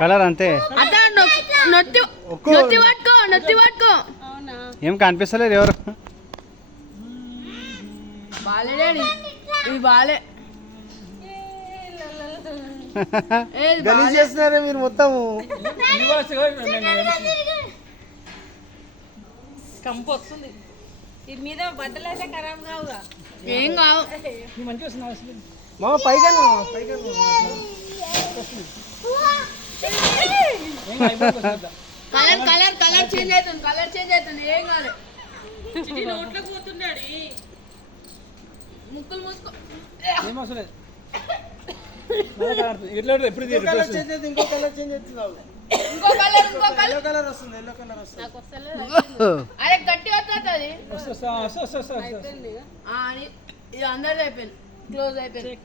Colour అంతే. ఏం కనిపిస్తలేదు ఎవరు. గలీజ్ చేస్తున్నారే మీరు మొత్తం. కంపు వస్తుంది ఇది మీద బట్టలు అయితే ఖరాబ్ కావుగా. ఏం కావు. మా పైగా కలర్ కలర్ కలర్ చేంజ్ అవుతుంది. కలర్ చేంజ్ అవుతుంది. ఏం కాదు. నోట్లోకి పోతున్నాడు. ముక్కులు మూసుకో. ఇంకో కలర్ చేంజ్ అవుతుంది. ఇంకో కలర్ ఇంకో కలర్. ఎల్లో కలర్ వస్తుంది. ఎల్లో కలర్ వస్తుంది. నాకు వస్తలేదు. అరే గట్టి వస్తుంది. ఇది అందరిది అయిపోయింది. క్లోజ్ అయిపోయింది.